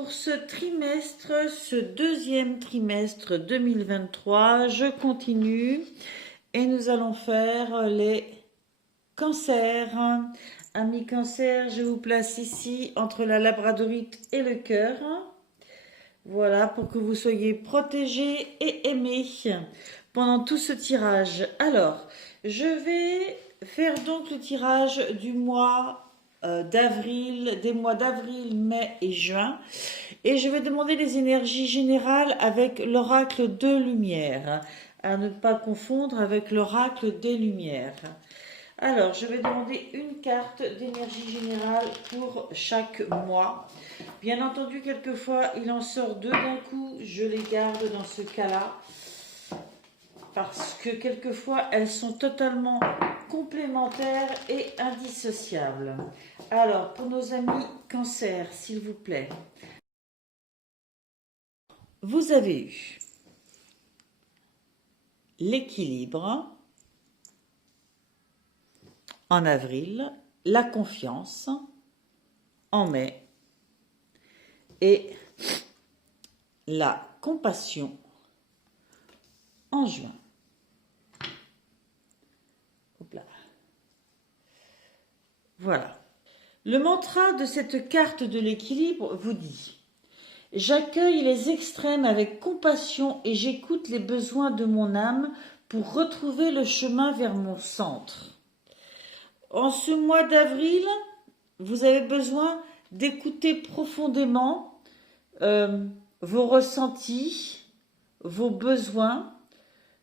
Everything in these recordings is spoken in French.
pour ce trimestre, ce deuxième trimestre 2023, je continue et nous allons faire les cancers. Amis cancer, je vous place ici entre la labradorite et le cœur. Voilà, pour que vous soyez protégés et aimés pendant tout ce tirage. Alors, je vais faire donc le tirage du mois d'avril, des mois d'avril, mai et juin. Et je vais demander les énergies générales avec l'oracle de lumière, à ne pas confondre avec l'oracle des lumières. Alors, je vais demander une carte d'énergie générale pour chaque mois. Bien entendu, quelquefois, il en sort deux d'un coup. Je les garde dans ce cas-là. Parce que quelquefois, elles sont totalement complémentaires et indissociables. Alors, pour nos amis cancer, s'il vous plaît. Vous avez eu l'équilibre en avril, la confiance en mai et la compassion en juin. Hop là. Voilà. Le mantra de cette carte de l'équilibre vous dit: j'accueille les extrêmes avec compassion et j'écoute les besoins de mon âme pour retrouver le chemin vers mon centre. En ce mois d'avril, vous avez besoin d'écouter profondément vos ressentis, vos besoins,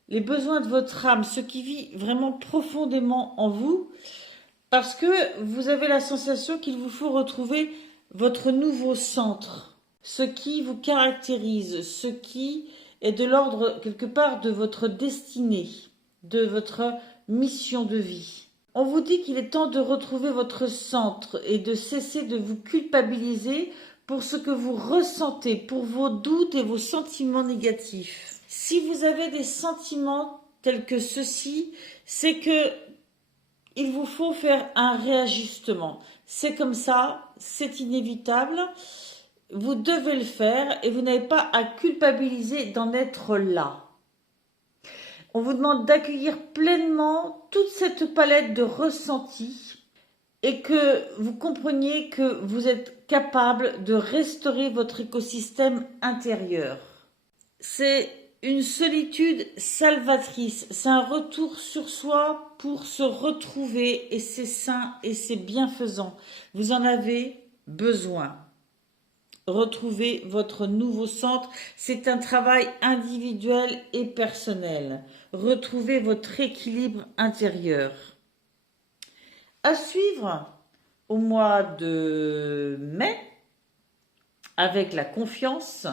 les besoins de votre âme, ce qui vit vraiment profondément en vous, parce que vous avez la sensation qu'il vous faut retrouver votre nouveau centre, ce qui vous caractérise, ce qui est de l'ordre quelque part de votre destinée, de votre mission de vie. On vous dit qu'il est temps de retrouver votre centre et de cesser de vous culpabiliser pour ce que vous ressentez, pour vos doutes et vos sentiments négatifs. Si vous avez des sentiments tels que ceci, c'est que il vous faut faire un réajustement. C'est comme ça, c'est inévitable. Vous devez le faire et vous n'avez pas à culpabiliser d'en être là. On vous demande d'accueillir pleinement toute cette palette de ressentis et que vous compreniez que vous êtes capable de restaurer votre écosystème intérieur. C'est une solitude salvatrice, c'est un retour sur soi pour se retrouver et c'est sain et c'est bienfaisant. Vous en avez besoin. Retrouvez votre nouveau centre, c'est un travail individuel et personnel. Retrouvez votre équilibre intérieur. À suivre au mois de mai, avec la confiance,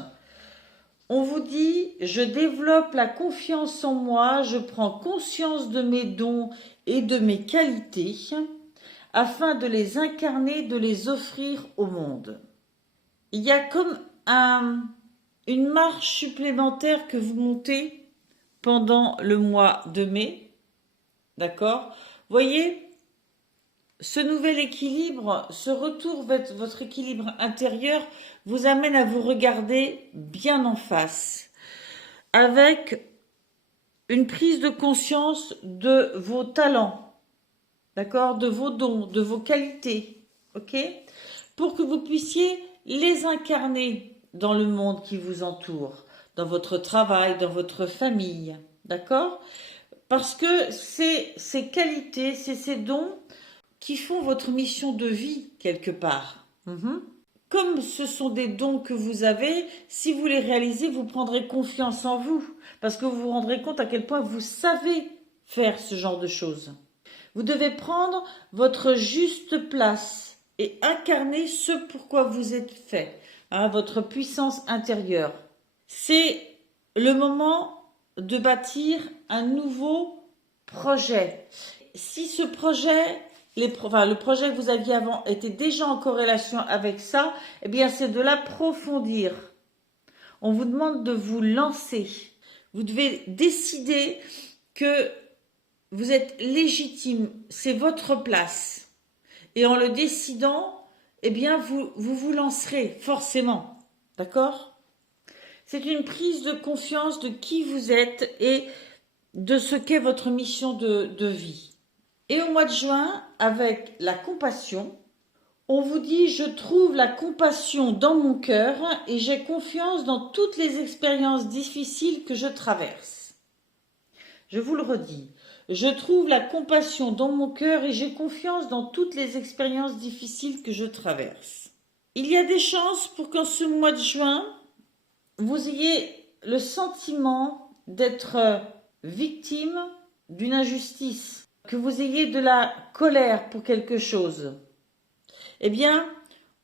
on vous dit: je développe la confiance en moi, je prends conscience de mes dons et de mes qualités, afin de les incarner, de les offrir au monde. Il y a comme une marche supplémentaire que vous montez pendant le mois de mai. D'accord ? Voyez, ce nouvel équilibre, ce retour vers votre équilibre intérieur vous amène à vous regarder bien en face, avec une prise de conscience de vos talents, d'accord, de vos dons, de vos qualités, ok, pour que vous puissiez les incarner dans le monde qui vous entoure, dans votre travail, dans votre famille, d'accord? Parce que c'est ces qualités, c'est ces dons qui font votre mission de vie quelque part. Comme ce sont des dons que vous avez, si vous les réalisez, vous prendrez confiance en vous, parce que vous vous rendrez compte à quel point vous savez faire ce genre de choses. Vous devez prendre votre juste place et incarner ce pourquoi vous êtes fait, votre puissance intérieure. C'est le moment de bâtir un nouveau projet. Si ce projet, le projet que vous aviez avant était déjà en corrélation avec ça, eh bien c'est de l'approfondir. On vous demande de vous lancer. Vous devez décider que vous êtes légitime, c'est votre place. Et en le décidant, eh bien vous lancerez forcément. D'accord? C'est une prise de conscience de qui vous êtes et de ce qu'est votre mission de vie. Et au mois de juin, avec la compassion, on vous dit: je trouve la compassion dans mon cœur et j'ai confiance dans toutes les expériences difficiles que je traverse. Je vous le redis. Je trouve la compassion dans mon cœur et j'ai confiance dans toutes les expériences difficiles que je traverse. Il y a des chances pour qu'en ce mois de juin, vous ayez le sentiment d'être victime d'une injustice, que vous ayez de la colère pour quelque chose. Eh bien,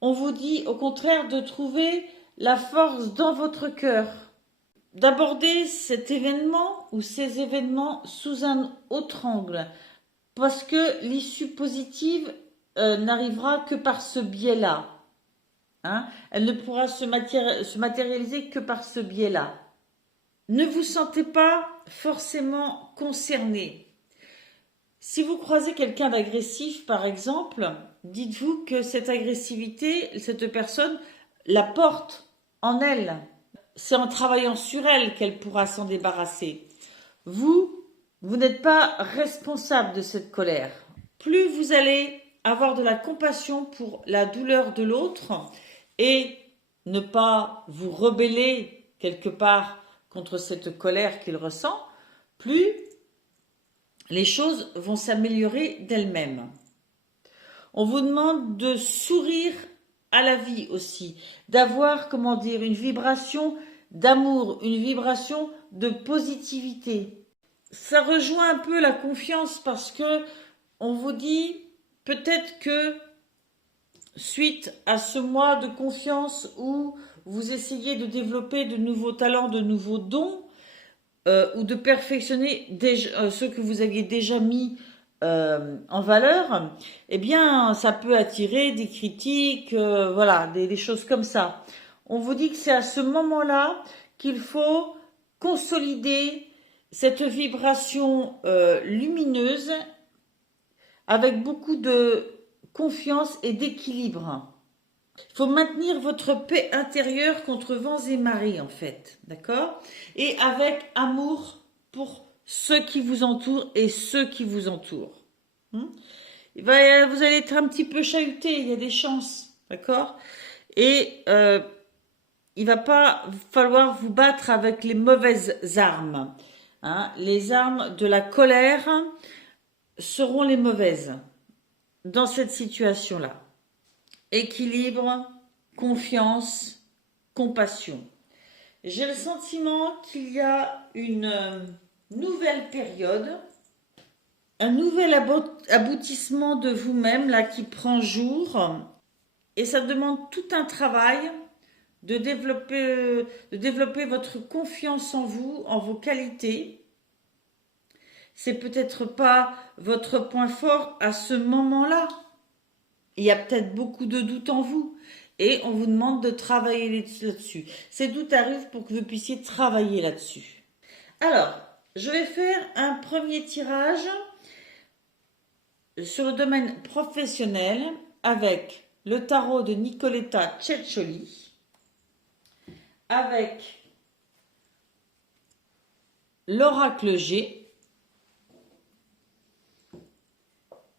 on vous dit au contraire de trouver la force dans votre cœur, d'aborder cet événement ou ces événements sous un autre angle, parce que l'issue positive n'arrivera que par ce biais-là. Hein, elle ne pourra se matérialiser que par ce biais-là. Ne vous sentez pas forcément concerné. Si vous croisez quelqu'un d'agressif, par exemple, dites-vous que cette agressivité, cette personne la porte en elle. C'est en travaillant sur elle qu'elle pourra s'en débarrasser. Vous n'êtes pas responsable de cette colère. Plus vous allez avoir de la compassion pour la douleur de l'autre et ne pas vous rebeller quelque part contre cette colère qu'il ressent, plus les choses vont s'améliorer d'elles-mêmes. On vous demande de sourire à la vie aussi, d'avoir, une vibration d'amour, une vibration de positivité. Ça rejoint un peu la confiance parce que on vous dit peut-être que suite à ce mois de confiance où vous essayez de développer de nouveaux talents, de nouveaux dons, ou de perfectionner ceux que vous aviez déjà mis en valeur, eh bien, ça peut attirer des critiques, voilà, des choses comme ça. On vous dit que c'est à ce moment-là qu'il faut consolider cette vibration lumineuse avec beaucoup de confiance et d'équilibre. Il faut maintenir votre paix intérieure contre vents et marées, en fait, d'accord? Et avec amour pour ceux qui vous entourent et ceux qui vous entourent. Vous allez être un petit peu chahuté, il y a des chances, d'accord? Et il va pas falloir vous battre avec les mauvaises armes. Hein. Les armes de la colère seront les mauvaises dans cette situation-là. Équilibre, confiance, compassion. J'ai le sentiment qu'il y a une nouvelle période, un nouvel aboutissement de vous-même là qui prend jour, et ça demande tout un travail de développer votre confiance en vous, en vos qualités. C'est peut-être pas votre point fort à ce moment-là. Il y a peut-être beaucoup de doutes en vous et on vous demande de travailler là-dessus. Ces doutes arrivent pour que vous puissiez travailler là-dessus. Alors, je vais faire un premier tirage sur le domaine professionnel avec le tarot de Nicoletta Ceccioli, avec l'oracle G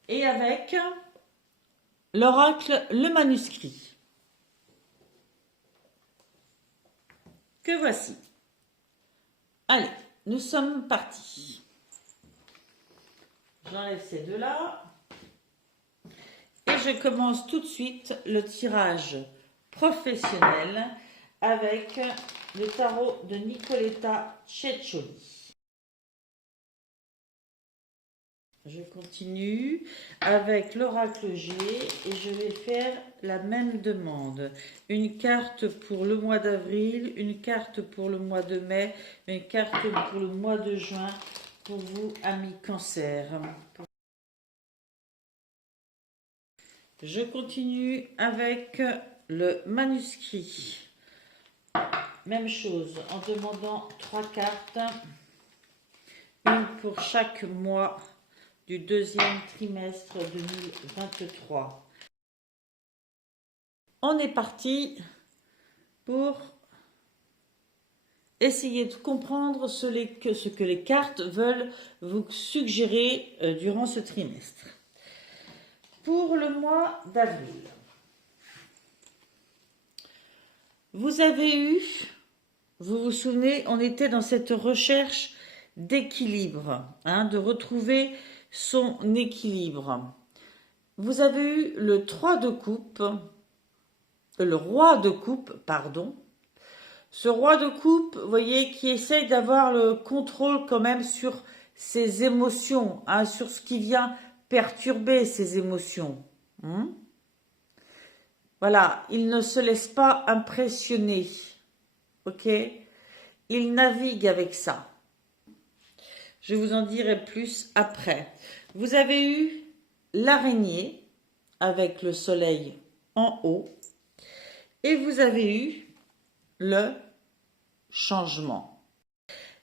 et avec l'oracle le manuscrit. Que voici. Allez, nous sommes partis. J'enlève ces deux-là. Et je commence tout de suite le tirage professionnel avec le tarot de Nicoletta Ceccioli. Je continue avec l'oracle G et je vais faire la même demande. Une carte pour le mois d'avril, une carte pour le mois de mai, une carte pour le mois de juin pour vous, amis Cancer. Je continue avec le manuscrit. Même chose, en demandant 3 cartes, une pour chaque mois du deuxième trimestre 2023. On est parti pour essayer de comprendre ce que les cartes veulent vous suggérer durant ce trimestre. Pour le mois d'avril, vous avez eu, vous vous souvenez, on était dans cette recherche d'équilibre, de retrouver son équilibre. Vous avez eu le 3 de coupe, le roi de coupe, pardon. Ce roi de coupe, vous voyez, qui essaye d'avoir le contrôle quand même sur ses émotions, sur ce qui vient perturber ses émotions. Voilà, il ne se laisse pas impressionner, ok? Il navigue avec ça. Je vous en dirai plus après. Vous avez eu l'araignée avec le soleil en haut et vous avez eu le changement.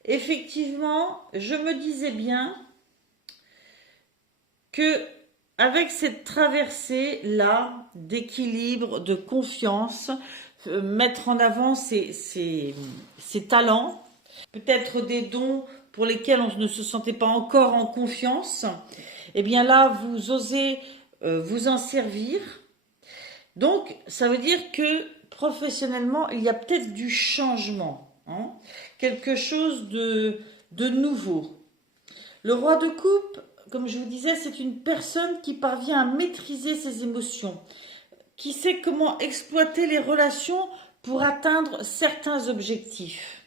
Effectivement, je me disais bien que avec cette traversée là d'équilibre, de confiance, mettre en avant ses talents, peut-être des dons pour lesquels on ne se sentait pas encore en confiance, et bien là vous osez vous en servir. Donc ça veut dire que professionnellement il y a peut-être du changement, quelque chose de nouveau. Le roi de coupe, comme je vous disais, c'est une personne qui parvient à maîtriser ses émotions, qui sait comment exploiter les relations pour atteindre certains objectifs.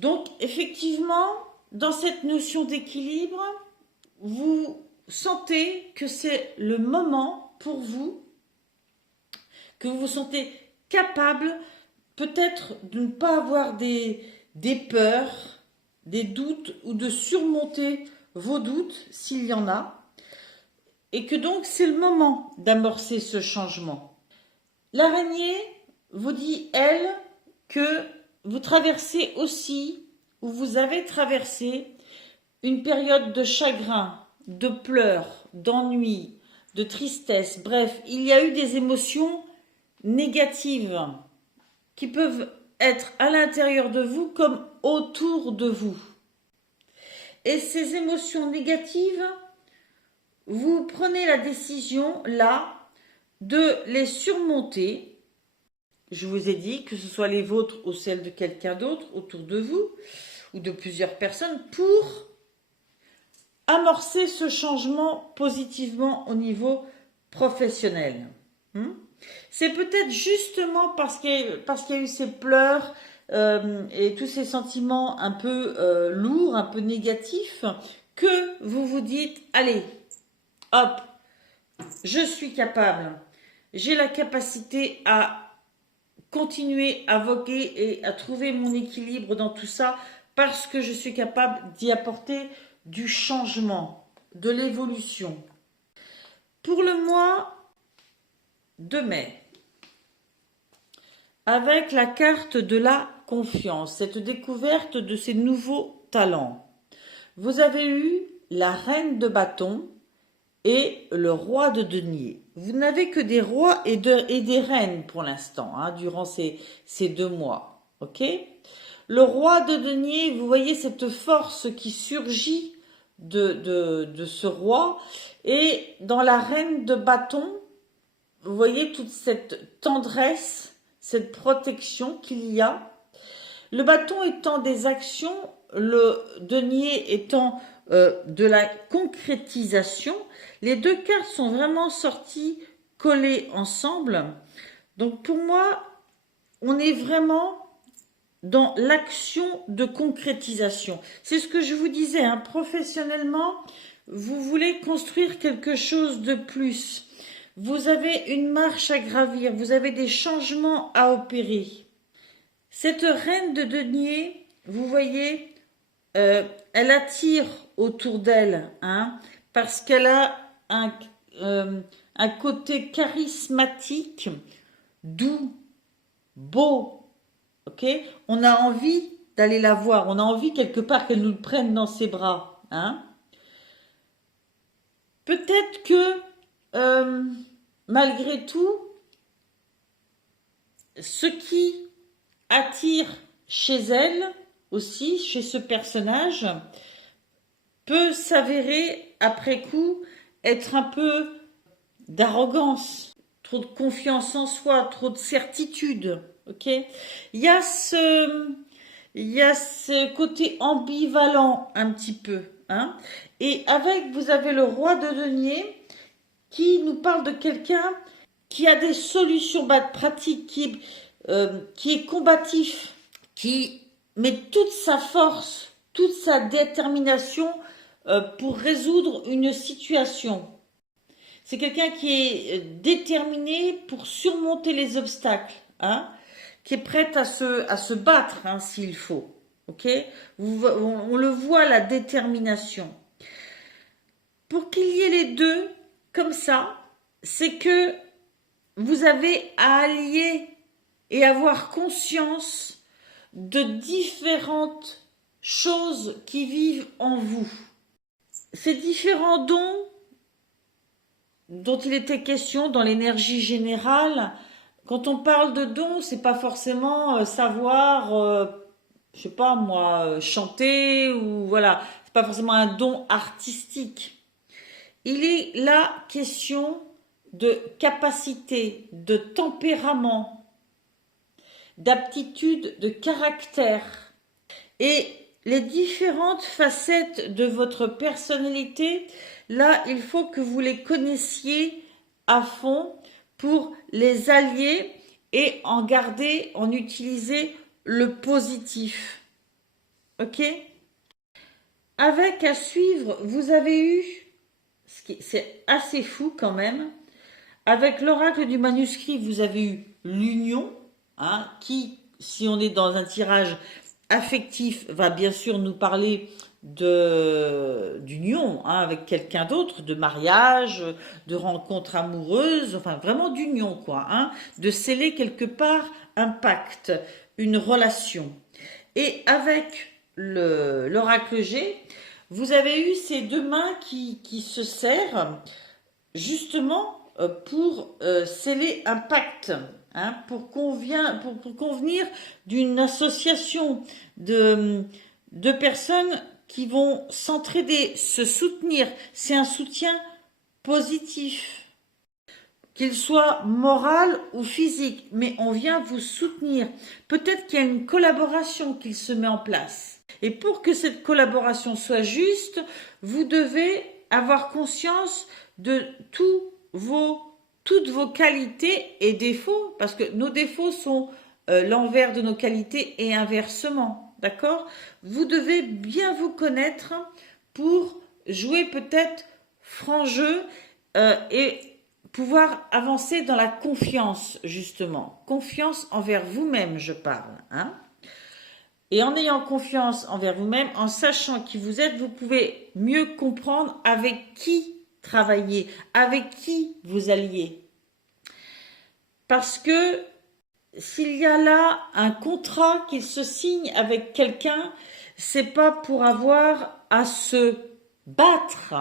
Donc, effectivement, dans cette notion d'équilibre, vous sentez que c'est le moment pour vous, que vous vous sentez capable peut-être de ne pas avoir des peurs, des doutes ou de surmonter vos doutes, s'il y en a, et que donc c'est le moment d'amorcer ce changement. L'araignée vous dit, elle, que vous traversez aussi, ou vous avez traversé, une période de chagrin, de pleurs, d'ennui, de tristesse, bref, il y a eu des émotions négatives qui peuvent être à l'intérieur de vous comme autour de vous. Et ces émotions négatives, vous prenez la décision, là, de les surmonter. Je vous ai dit que ce soit les vôtres ou celles de quelqu'un d'autre autour de vous, ou de plusieurs personnes, pour amorcer ce changement positivement au niveau professionnel. C'est peut-être justement parce qu'il y a eu ces pleurs et tous ces sentiments un peu lourds, un peu négatifs, que vous vous dites, allez, hop, je suis capable, j'ai la capacité à continuer à voguer et à trouver mon équilibre dans tout ça parce que je suis capable d'y apporter du changement, de l'évolution. Pour le mois de mai, avec la carte de la confiance, cette découverte de ces nouveaux talents, vous avez eu la reine de bâton et le roi de denier. Vous n'avez que des rois et des reines pour l'instant, durant ces 2 mois. Ok ? Le roi de denier, vous voyez cette force qui surgit de ce roi. Et dans la reine de bâton, vous voyez toute cette tendresse, cette protection qu'il y a. Le bâton étant des actions, le denier étant de la concrétisation. Les 2 cartes sont vraiment sorties collées ensemble. Donc pour moi, on est vraiment dans l'action de concrétisation. C'est ce que je vous disais, professionnellement, vous voulez construire quelque chose de plus. Vous avez une marche à gravir, vous avez des changements à opérer. Cette reine de denier, vous voyez, elle attire autour d'elle, parce qu'elle a un côté charismatique, doux, beau. Ok, on a envie d'aller la voir, on a envie quelque part qu'elle nous prenne dans ses bras. Peut-être que malgré tout, ce qui attire chez elle aussi, chez ce personnage, peut s'avérer après coup être un peu d'arrogance, trop de confiance en soi, trop de certitude. Ok, il y a ce côté ambivalent un petit peu, hein. Et avec, vous avez le roi de denier qui nous parle de quelqu'un qui a des solutions pratiques, qui est combatif, qui met toute sa force, toute sa détermination pour résoudre une situation. C'est quelqu'un qui est déterminé pour surmonter les obstacles, hein, qui est prêt à se battre hein, s'il faut. Ok, on le voit, la détermination. Pour qu'il y ait les deux comme ça, c'est que vous avez à allier et avoir conscience de différentes choses qui vivent en vous. Ces différents dons dont il était question dans l'énergie générale, quand on parle de dons, c'est pas forcément savoir, je sais pas moi, chanter ou voilà, c'est pas forcément un don artistique. Il est là question de capacité, de tempérament, d'aptitude, de caractère. Et les différentes facettes de votre personnalité, là, il faut que vous les connaissiez à fond pour les allier et en garder, en utiliser le positif. Ok? Avec à suivre, vous avez eu, c'est assez fou quand même, avec l'oracle du manuscrit, vous avez eu l'union, hein, qui, si on est dans un tirage affectif, va bien sûr nous parler d'union hein, avec quelqu'un d'autre, de mariage, de rencontre amoureuse, enfin vraiment d'union quoi, hein, de sceller quelque part un pacte, une relation. Et avec l'oracle G, vous avez eu ces deux mains qui se serrent justement pour sceller un pacte, hein, pour convenir d'une association de personnes qui vont s'entraider, se soutenir. C'est un soutien positif, qu'il soit moral ou physique, mais on vient vous soutenir. Peut-être qu'il y a une collaboration qui se met en place. Et pour que cette collaboration soit juste, vous devez avoir conscience de toutes vos qualités et défauts, parce que nos défauts sont l'envers de nos qualités et inversement, d'accord? Vous devez bien vous connaître pour jouer peut-être franc jeu et pouvoir avancer dans la confiance, justement. Confiance envers vous-même, je parle, hein? Et en ayant confiance envers vous-même, en sachant qui vous êtes, vous pouvez mieux comprendre avec qui travailler, avec qui vous alliez. Parce que s'il y a là un contrat qu'il se signe avec quelqu'un, c'est pas pour avoir à se battre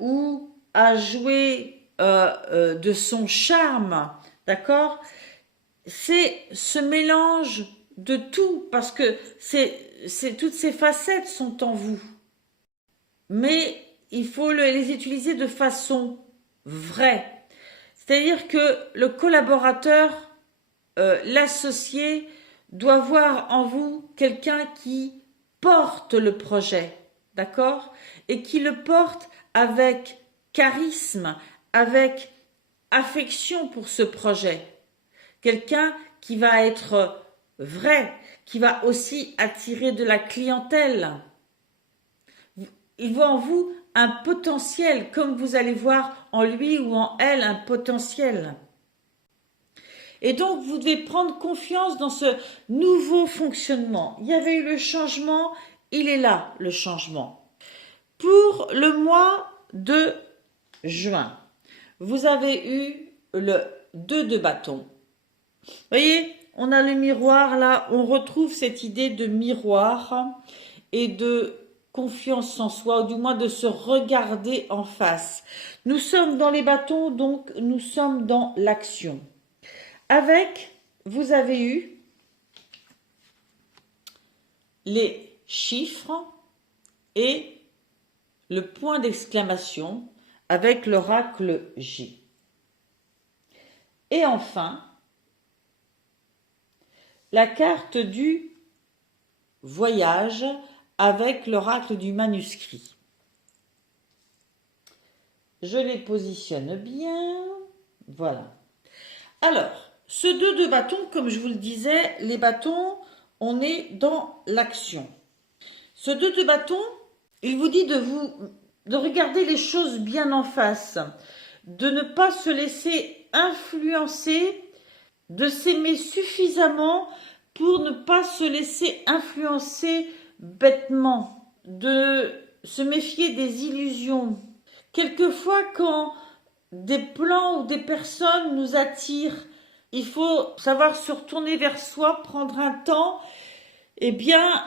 ou à jouer de son charme, d'accord? C'est ce mélange de tout, parce que toutes ces facettes sont en vous. Mais il faut les utiliser de façon vraie. C'est-à-dire que le collaborateur, l'associé, doit voir en vous quelqu'un qui porte le projet, d'accord? Et qui le porte avec charisme, avec affection pour ce projet. Quelqu'un qui va être vrai, qui va aussi attirer de la clientèle. Il voit en vous un potentiel, comme vous allez voir en lui ou en elle un potentiel. Et donc, vous devez prendre confiance dans ce nouveau fonctionnement. Il y avait eu le changement, il est là, le changement. Pour le mois de juin, vous avez eu le 2 de bâton. Vous voyez, on a le miroir là, on retrouve cette idée de miroir et de confiance en soi, ou du moins de se regarder en face. Nous sommes dans les bâtons, donc nous sommes dans l'action. Avec, vous avez eu les chiffres et le point d'exclamation avec l'oracle J. Et enfin, la carte du voyage avec l'oracle du manuscrit. Je les positionne bien. Voilà. Alors, ce 2 de bâton, comme je vous le disais, les bâtons, on est dans l'action. Ce 2 de bâton, il vous dit de regarder les choses bien en face, de ne pas se laisser influencer, de s'aimer suffisamment pour ne pas se laisser influencer bêtement, de se méfier des illusions. Quelquefois, quand des plans ou des personnes nous attirent, il faut savoir se retourner vers soi, prendre un temps et bien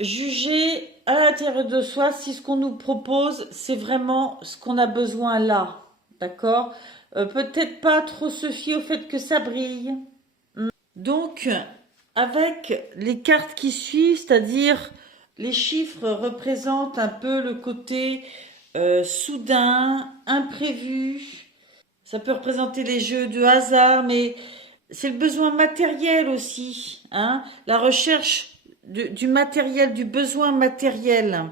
juger à l'intérieur de soi si ce qu'on nous propose, c'est vraiment ce qu'on a besoin là. D'accord? Peut-être pas trop se fier au fait que ça brille. Donc, avec les cartes qui suivent, c'est-à-dire les chiffres représentent un peu le côté soudain, imprévu. Ça peut représenter les jeux de hasard, mais c'est le besoin matériel aussi, hein, la recherche du matériel, du besoin matériel.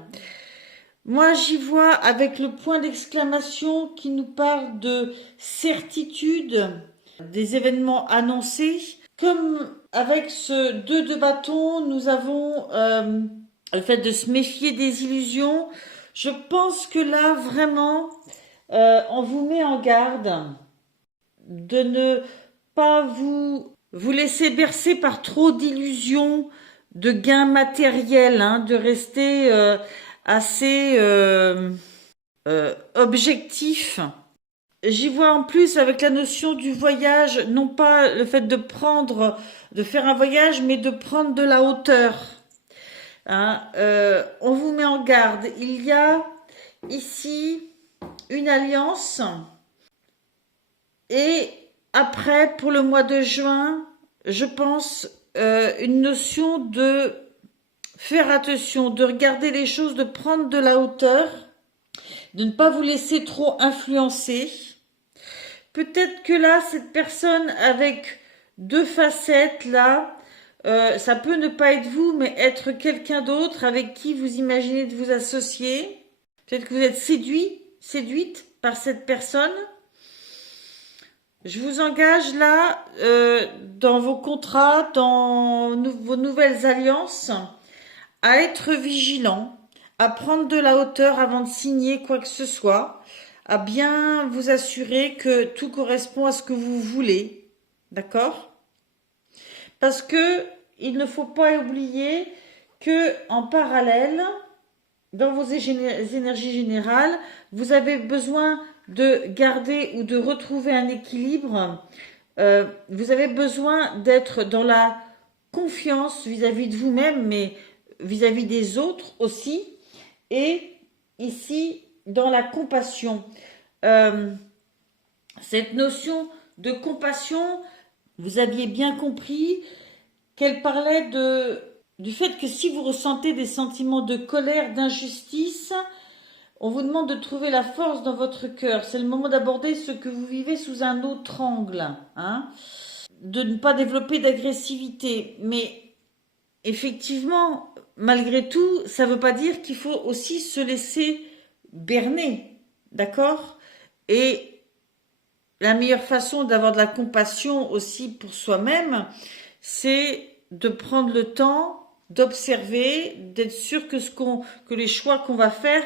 Moi, j'y vois avec le point d'exclamation qui nous parle de certitude des événements annoncés. Comme avec ce 2 de bâton, nous avons le fait de se méfier des illusions. Je pense que là, vraiment, on vous met en garde de ne pas vous laisser bercer par trop d'illusions, de gains matériels, hein, de rester assez objectif. J'y vois en plus avec la notion du voyage, non pas le fait de faire un voyage, mais de prendre de la hauteur. Hein, on vous met en garde. Il y a ici une alliance et après, pour le mois de juin, je pense une notion de faire attention, de regarder les choses, de prendre de la hauteur, de ne pas vous laisser trop influencer. Peut-être que là, cette personne avec 2 facettes, là, ça peut ne pas être vous, mais être quelqu'un d'autre avec qui vous imaginez de vous associer. Peut-être que vous êtes séduite par cette personne. Je vous engage là, dans vos contrats, dans vos nouvelles alliances, à être vigilant, à prendre de la hauteur avant de signer quoi que ce soit, à bien vous assurer que tout correspond à ce que vous voulez, d'accord? Parce que il ne faut pas oublier que en parallèle, dans vos énergies générales, vous avez besoin de garder ou de retrouver un équilibre. Vous avez besoin d'être dans la confiance vis-à-vis de vous-même, mais vis-à-vis des autres aussi. Et ici, dans la compassion. Cette notion de compassion, vous aviez bien compris qu'elle parlait du fait que si vous ressentez des sentiments de colère, d'injustice, on vous demande de trouver la force dans votre cœur. C'est le moment d'aborder ce que vous vivez sous un autre angle, hein, de ne pas développer d'agressivité. Mais effectivement, malgré tout, ça ne veut pas dire qu'il faut aussi se laisser berner, d'accord? Et la meilleure façon d'avoir de la compassion aussi pour soi-même, c'est de prendre le temps d'observer, d'être sûr que les choix qu'on va faire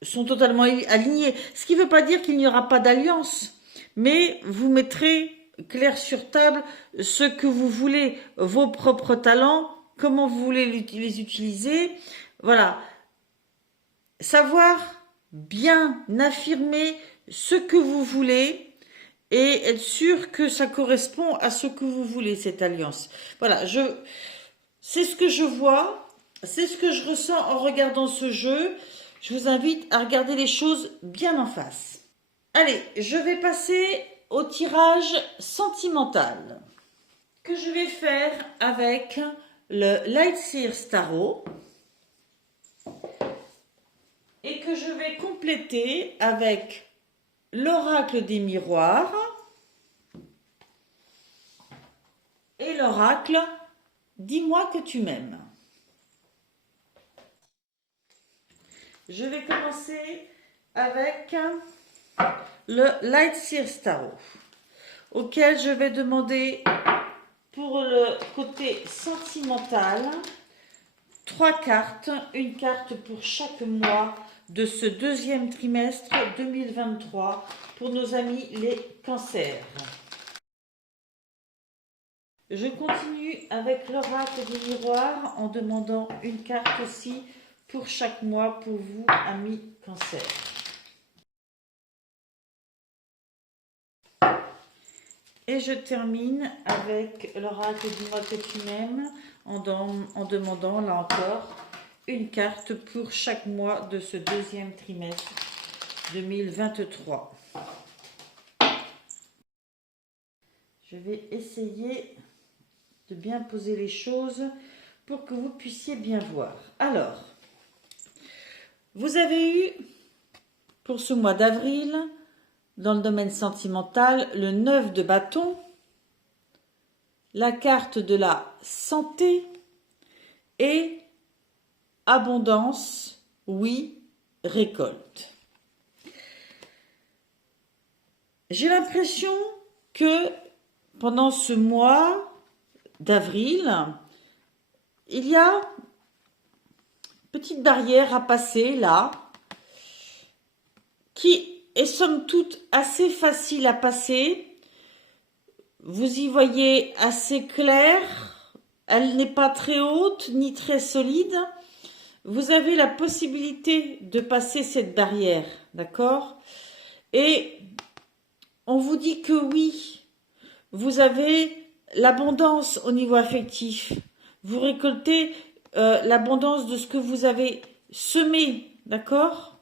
sont totalement alignés. Ce qui ne veut pas dire qu'il n'y aura pas d'alliance, mais vous mettrez clair sur table ce que vous voulez, vos propres talents, comment vous voulez les utiliser. Voilà. Savoir bien affirmer ce que vous voulez et être sûr que ça correspond à ce que vous voulez, cette alliance. Voilà, c'est ce que je vois, c'est ce que je ressens en regardant ce jeu. Je vous invite à regarder les choses bien en face. Allez, je vais passer au tirage sentimental que je vais faire avec le Light Seers Tarot et que je vais compléter avec l'oracle des miroirs et l'oracle Dis-moi que tu m'aimes. Je vais commencer avec le Light Seers Tarot, auquel je vais demander pour le côté sentimental 3 cartes, une carte pour chaque mois de ce deuxième trimestre 2023 pour nos amis les cancers. Je continue avec l'oracle des miroirs en demandant une carte aussi pour chaque mois pour vous, amis cancer. Et je termine avec l'oracle Dis-moi que tu m'aimes en demandant là encore une carte pour chaque mois de ce deuxième trimestre 2023. Je vais essayer de bien poser les choses pour que vous puissiez bien voir. Alors, vous avez eu pour ce mois d'avril, dans le domaine sentimental, le 9 de bâton, la carte de la santé et abondance, oui, récolte. J'ai l'impression que pendant ce mois d'avril, il y a une petite barrière à passer là, qui est somme toute assez facile à passer. Vous y voyez assez clair, elle n'est pas très haute ni très solide. Vous avez la possibilité de passer cette barrière, d'accord? Et on vous dit que oui, vous avez l'abondance au niveau affectif. Vous récoltez l'abondance de ce que vous avez semé, d'accord?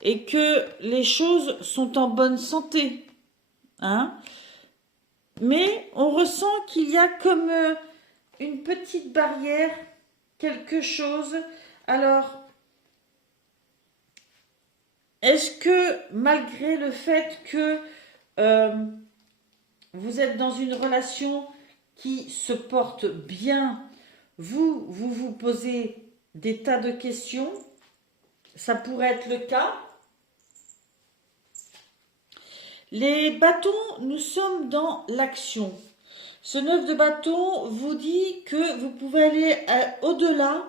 Et que les choses sont en bonne santé, hein? Mais on ressent qu'il y a comme une petite barrière, quelque chose. Alors, est-ce que malgré le fait que vous êtes dans une relation qui se porte bien, vous posez des tas de questions? Ça pourrait être le cas. Les bâtons, nous sommes dans l'action. Ce 9 de bâton vous dit que vous pouvez aller au-delà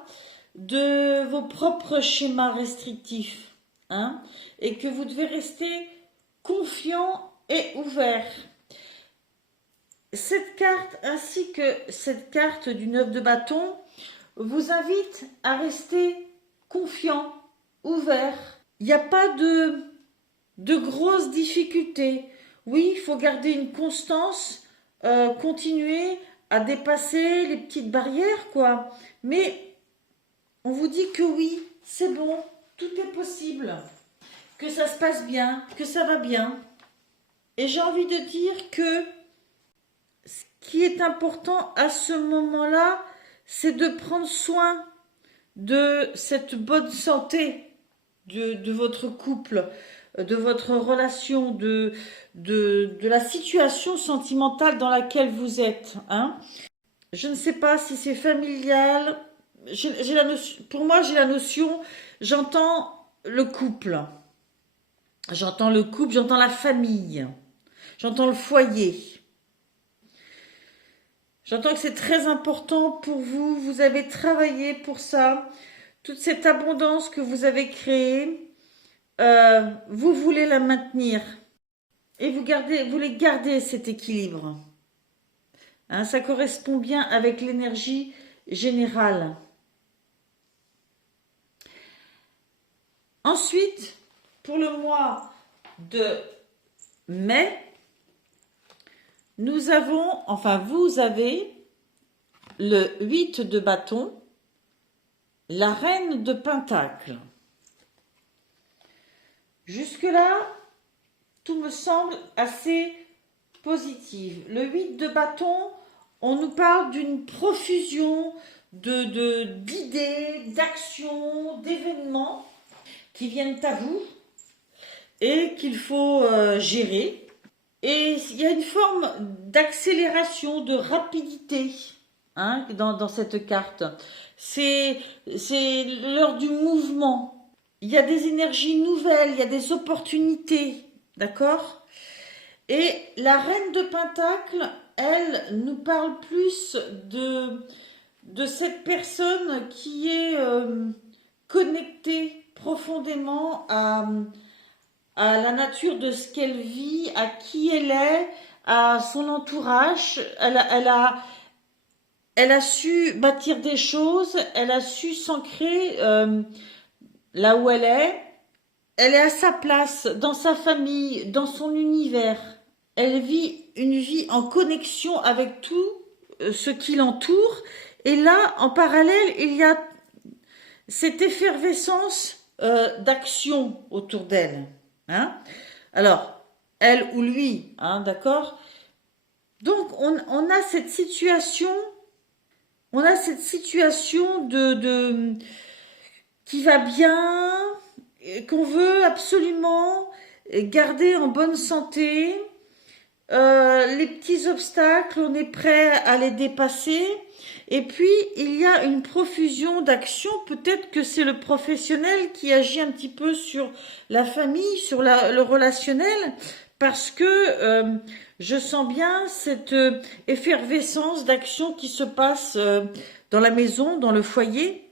de vos propres schémas restrictifs, hein, et que vous devez rester confiant et ouvert. Cette carte ainsi que cette carte du 9 de bâton vous invitent à rester confiant, ouvert. Il n'y a pas de grosses difficultés. Oui, il faut garder une constance, continuer à dépasser les petites barrières, quoi. Mais on vous dit que oui, c'est bon, tout est possible, que ça se passe bien, que ça va bien. Et j'ai envie de dire que ce qui est important à ce moment-là, c'est de prendre soin de cette bonne santé de votre couple, de votre relation, de la situation sentimentale dans laquelle vous êtes, hein. Je ne sais pas si c'est familial. Pour moi, j'ai la notion, j'entends le couple. J'entends le couple, j'entends la famille. J'entends le foyer. J'entends que c'est très important pour vous. Vous avez travaillé pour ça. Toute cette abondance que vous avez créée, vous voulez la maintenir. Et vous voulez garder cet équilibre. Hein, ça correspond bien avec l'énergie générale. Ensuite, pour le mois de mai, nous avons, enfin vous avez le 8 de bâton, la reine de pentacle. Jusque-là, tout me semble assez positif. Le 8 de bâton, on nous parle d'une profusion d'idées, d'actions, d'événements qui viennent à vous et qu'il faut gérer. Et il y a une forme d'accélération, de rapidité hein, dans cette carte. C'est l'heure du mouvement. Il y a des énergies nouvelles, il y a des opportunités, d'accord? Et la reine de Pentacle, elle nous parle plus de cette personne qui est connectée profondément à la nature de ce qu'elle vit, à qui elle est, à son entourage. Elle a su bâtir des choses, elle a su s'ancrer là où elle est. Elle est à sa place, dans sa famille, dans son univers. Elle vit une vie en connexion avec tout ce qui l'entoure. Et là, en parallèle, il y a cette effervescence d'action autour d'elle. Hein? Alors, elle ou lui, hein, d'accord? Donc, on a cette situation, qui va bien, qu'on veut absolument garder en bonne santé. Les petits obstacles, on est prêt à les dépasser. Et puis, il y a une profusion d'actions. Peut-être que c'est le professionnel qui agit un petit peu sur la famille, sur le relationnel, parce que je sens bien cette effervescence d'actions qui se passe dans la maison, dans le foyer.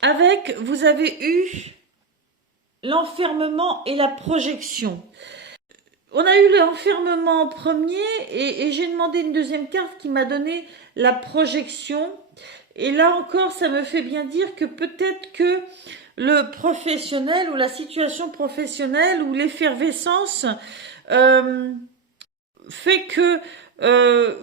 Avec, vous avez eu l'enfermement et la projection. On a eu l'enfermement en premier et j'ai demandé une deuxième carte qui m'a donné la projection. Et là encore, ça me fait bien dire que peut-être que le professionnel ou la situation professionnelle ou l'effervescence fait que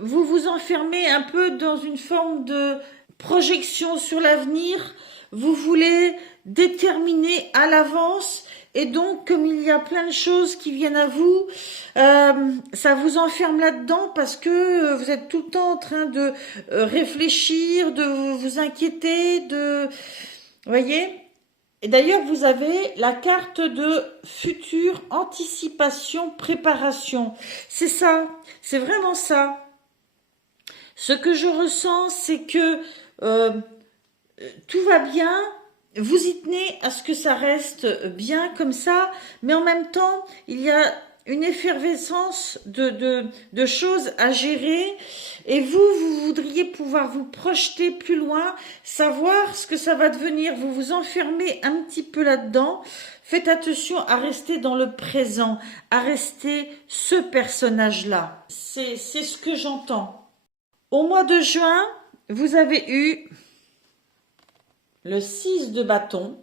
vous vous enfermez un peu dans une forme de projection sur l'avenir. Vous voulez déterminer à l'avance. Et donc, comme il y a plein de choses qui viennent à vous, ça vous enferme là-dedans parce que vous êtes tout le temps en train de réfléchir, de vous inquiéter, vous voyez? Et d'ailleurs, vous avez la carte de futur, anticipation, préparation. C'est ça, c'est vraiment ça. Ce que je ressens, c'est que tout va bien. Vous y tenez à ce que ça reste bien comme ça, mais en même temps, il y a une effervescence de choses à gérer et vous voudriez pouvoir vous projeter plus loin, savoir ce que ça va devenir. Vous vous enfermez un petit peu là-dedans. Faites attention à rester dans le présent, à rester ce personnage-là. C'est ce que j'entends. Au mois de juin, vous avez eu le 6 de bâton,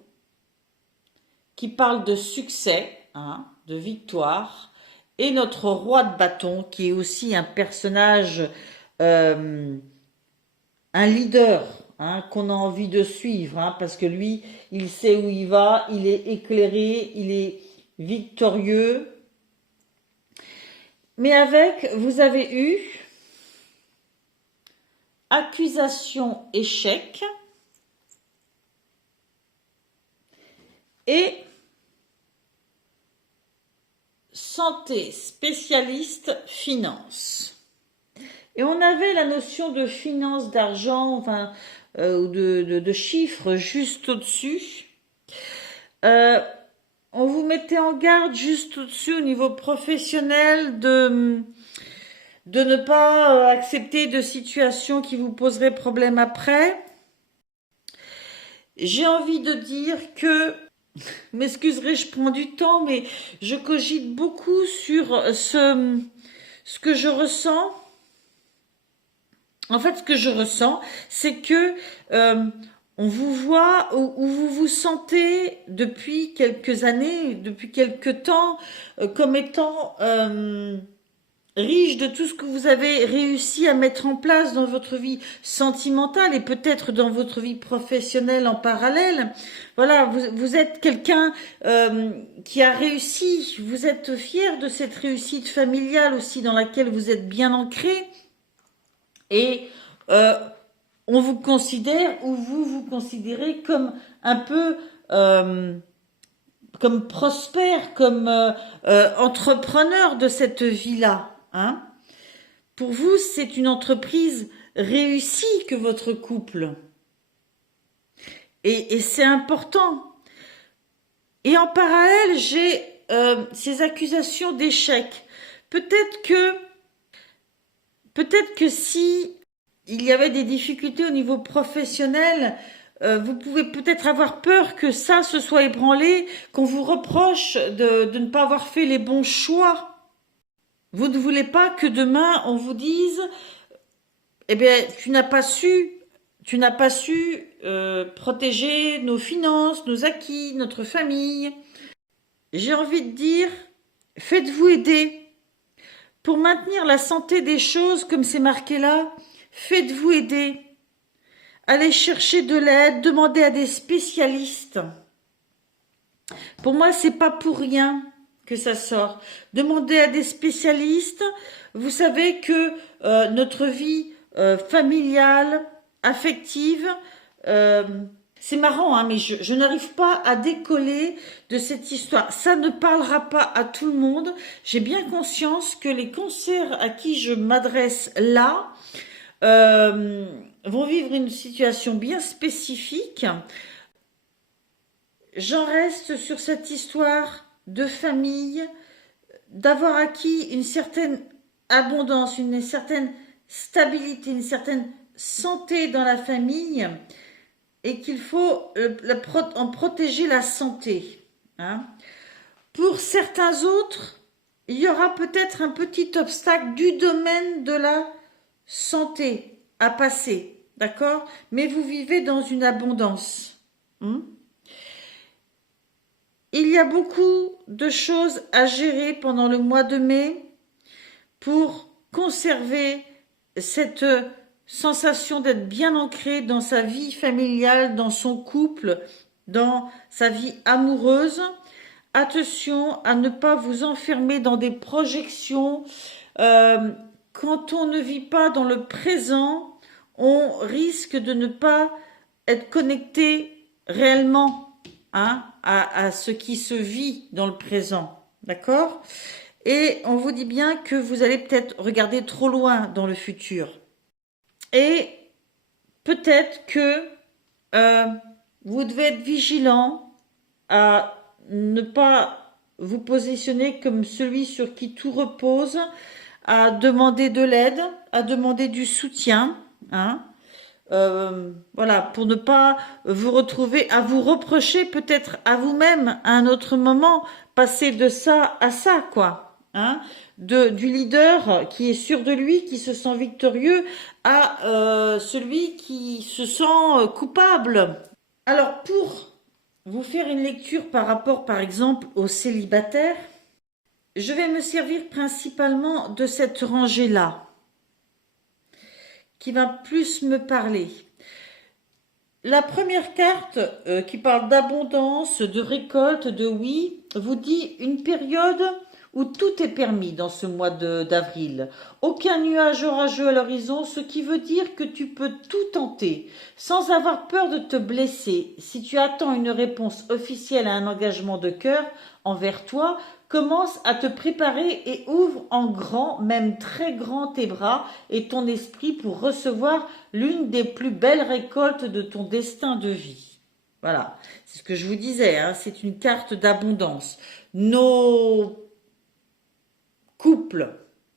qui parle de succès, hein, de victoire, et notre roi de bâton, qui est aussi un personnage, un leader, hein, qu'on a envie de suivre, hein, parce que lui, il sait où il va, il est éclairé, il est victorieux. Mais avec, vous avez eu accusation, échec, et santé, spécialiste, finance. Et on avait la notion de finance, d'argent, enfin, ou de chiffres juste au-dessus. On vous mettait en garde juste au-dessus au niveau professionnel de ne pas accepter de situations qui vous poseraient problème après. J'ai envie de dire que m'excuserez, je prends du temps, mais je cogite beaucoup sur ce que je ressens. En fait, ce que je ressens, c'est que on vous voit ou vous vous sentez depuis quelques années, depuis quelques temps, comme étant riche de tout ce que vous avez réussi à mettre en place dans votre vie sentimentale et peut-être dans votre vie professionnelle en parallèle. Voilà, vous êtes quelqu'un qui a réussi, vous êtes fier de cette réussite familiale aussi dans laquelle vous êtes bien ancré. Et on vous considère, ou vous vous considérez comme un peu comme prospère, comme entrepreneur de cette vie-là. Hein. Pour vous, c'est une entreprise réussie que votre couple. Et c'est important. Et en parallèle, j'ai ces accusations d'échec. Peut-être que si il y avait des difficultés au niveau professionnel, vous pouvez peut-être avoir peur que ça se soit ébranlé, qu'on vous reproche de ne pas avoir fait les bons choix. Vous ne voulez pas que demain on vous dise, eh bien, tu n'as pas su protéger nos finances, nos acquis, notre famille. J'ai envie de dire, faites-vous aider. Pour maintenir la santé des choses, comme c'est marqué là, faites-vous aider. Allez chercher de l'aide, demandez à des spécialistes. Pour moi, c'est pas pour rien que ça sort. Demandez à des spécialistes. Vous savez que notre vie familiale, affective, c'est marrant, hein, mais je n'arrive pas à décoller de cette histoire. Ça ne parlera pas à tout le monde. J'ai bien conscience que les cancers à qui je m'adresse là vont vivre une situation bien spécifique. J'en reste sur cette histoire de famille, d'avoir acquis une certaine abondance, une certaine stabilité, une certaine santé dans la famille, et qu'il faut en protéger la santé. Hein. Pour certains autres, il y aura peut-être un petit obstacle du domaine de la santé à passer, d'accord? Mais vous vivez dans une abondance. Il y a beaucoup de choses à gérer pendant le mois de mai pour conserver cette sensation d'être bien ancré dans sa vie familiale, dans son couple, dans sa vie amoureuse. Attention à ne pas vous enfermer dans des projections. Quand on ne vit pas dans le présent, on risque de ne pas être connecté réellement à ce qui se vit dans le présent. D'accord ? Et on vous dit bien que vous allez peut-être regarder trop loin dans le futur. Et peut-être que vous devez être vigilant à ne pas vous positionner comme celui sur qui tout repose, à demander de l'aide, à demander du soutien, voilà, pour ne pas vous retrouver à vous reprocher peut-être à vous-même à un autre moment, passer de ça à ça, quoi. Du leader qui est sûr de lui, qui se sent victorieux, à celui qui se sent coupable. Alors, pour vous faire une lecture par rapport, par exemple, aux célibataires, je vais me servir principalement de cette rangée-là, qui va plus me parler. La première carte qui parle d'abondance, de récolte, de oui, vous dit une période où tout est permis dans ce mois d'avril. Aucun nuage orageux à l'horizon, ce qui veut dire que tu peux tout tenter, sans avoir peur de te blesser. Si tu attends une réponse officielle à un engagement de cœur envers toi, commence à te préparer et ouvre en grand, même très grand tes bras et ton esprit pour recevoir l'une des plus belles récoltes de ton destin de vie. Voilà, c'est ce que je vous disais, c'est une carte d'abondance. Nos couples,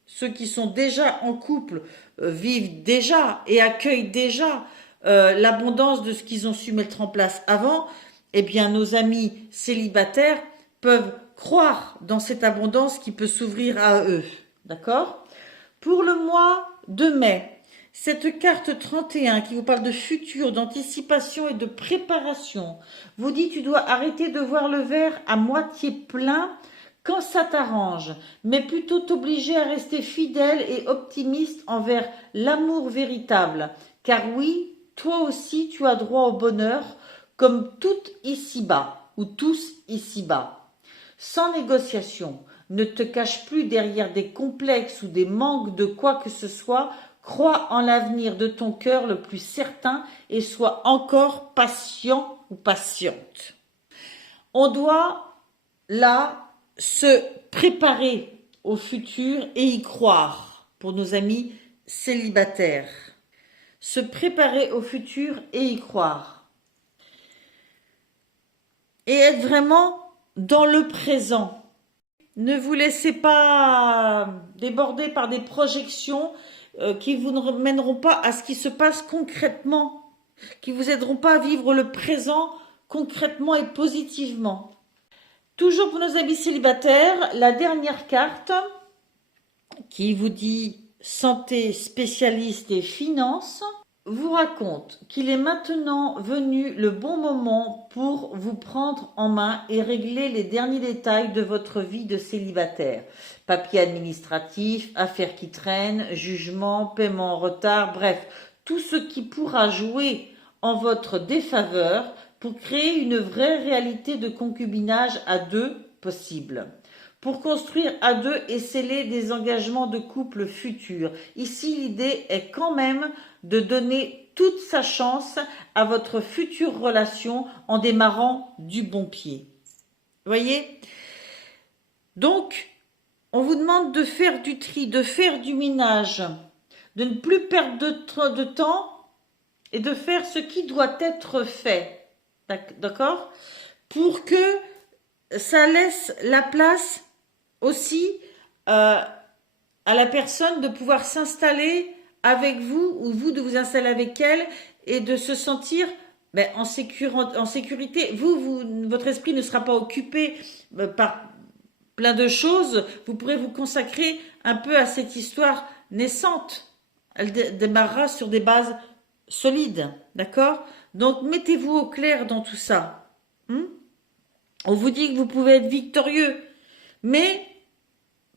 ceux qui sont déjà en couple, vivent déjà et accueillent déjà l'abondance de ce qu'ils ont su mettre en place avant. Eh bien, nos amis célibataires peuvent croire dans cette abondance qui peut s'ouvrir à eux. D'accord ? Pour le mois de mai, cette carte 31 qui vous parle de futur, d'anticipation et de préparation, vous dit tu dois arrêter de voir le verre à moitié plein quand ça t'arrange, mais plutôt t'obliger à rester fidèle et optimiste envers l'amour véritable. Car oui, toi aussi tu as droit au bonheur, comme tout ici-bas, ou tous ici-bas. Sans négociation, ne te cache plus derrière des complexes ou des manques de quoi que ce soit, Crois en l'avenir de ton cœur le plus certain et sois encore patient ou patiente. On doit, là, se préparer au futur et y croire pour nos amis célibataires. Se préparer au futur et y croire. Et être vraiment dans le présent. Ne vous laissez pas déborder par des projections qui vous ne mèneront pas à ce qui se passe concrètement, qui vous aideront pas à vivre le présent concrètement et positivement. Toujours pour nos amis célibataires, la dernière carte qui vous dit santé, spécialiste et finances vous raconte qu'il est maintenant venu le bon moment pour vous prendre en main et régler les derniers détails de votre vie de célibataire. Papiers administratifs, affaires qui traînent, jugements, paiements en retard, bref, tout ce qui pourra jouer en votre défaveur pour créer une vraie réalité de concubinage à deux possible. Pour construire à deux et sceller des engagements de couple futurs. Ici, l'idée est quand même de donner toute sa chance à votre future relation en démarrant du bon pied. Voyez ? Donc, on vous demande de faire du tri, de faire du ménage, de ne plus perdre de temps et de faire ce qui doit être fait. D'accord ? Pour que ça laisse la place aussi à la personne de pouvoir s'installer avec vous ou vous de vous installer avec elle et de se sentir en sécurité. Votre esprit ne sera pas occupé par plein de choses. Vous pourrez vous consacrer un peu à cette histoire naissante. Elle démarrera sur des bases solides, d'accord ? Donc mettez-vous au clair dans tout ça. On vous dit que vous pouvez être victorieux. Mais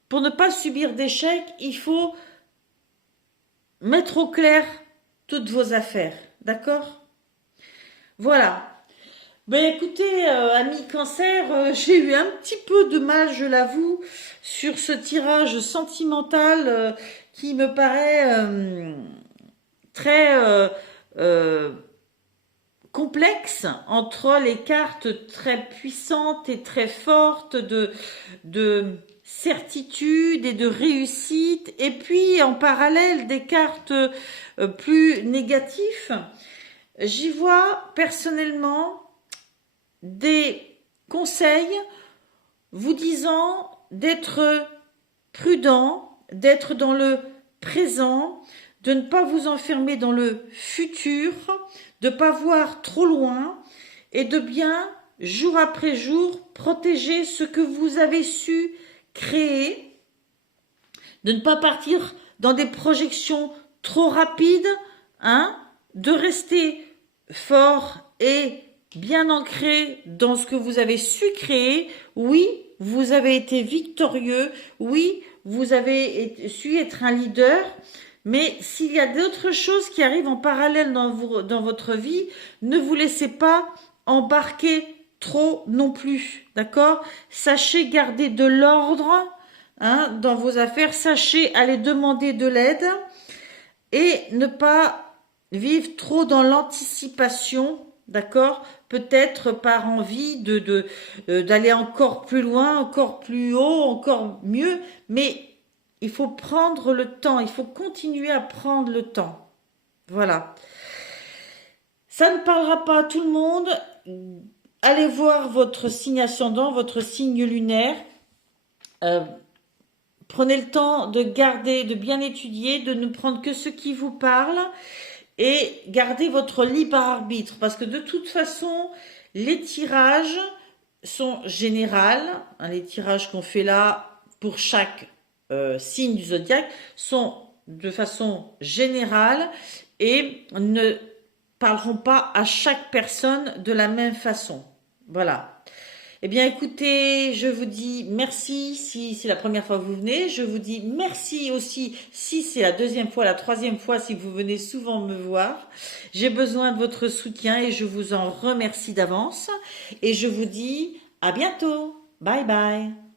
pour ne pas subir d'échecs, il faut mettre au clair toutes vos affaires. D'accord ? Voilà. Écoutez, amis cancer, j'ai eu un petit peu de mal, je l'avoue, sur ce tirage sentimental qui me paraît très complexe entre les cartes très puissantes et très fortes de certitude et de réussite et puis en parallèle des cartes plus négatives. J'y vois personnellement des conseils vous disant d'être prudent, d'être dans le présent, de ne pas vous enfermer dans le futur, de ne pas voir trop loin et de bien, jour après jour, protéger ce que vous avez su créer, de ne pas partir dans des projections trop rapides, de rester fort et bien ancré dans ce que vous avez su créer. Oui, vous avez été victorieux, oui, vous avez su être un leader. Mais s'il y a d'autres choses qui arrivent en parallèle dans votre vie, ne vous laissez pas embarquer trop non plus, d'accord ? Sachez garder de l'ordre dans vos affaires, sachez aller demander de l'aide et ne pas vivre trop dans l'anticipation, d'accord ? Peut-être par envie d'aller encore plus loin, encore plus haut, encore mieux, mais il faut prendre le temps, il faut continuer à prendre le temps. Voilà. Ça ne parlera pas à tout le monde. Allez voir votre signe ascendant, votre signe lunaire. Prenez le temps de garder, de bien étudier, de ne prendre que ce qui vous parle et gardez votre libre arbitre. Parce que de toute façon, les tirages sont généraux. Les tirages qu'on fait là pour chaque signes du zodiaque sont de façon générale et ne parleront pas à chaque personne de la même façon. Voilà. Eh bien, écoutez, je vous dis merci si c'est la première fois que vous venez. Je vous dis merci aussi si c'est la deuxième fois, la troisième fois, si vous venez souvent me voir. J'ai besoin de votre soutien et je vous en remercie d'avance. Et je vous dis à bientôt. Bye bye.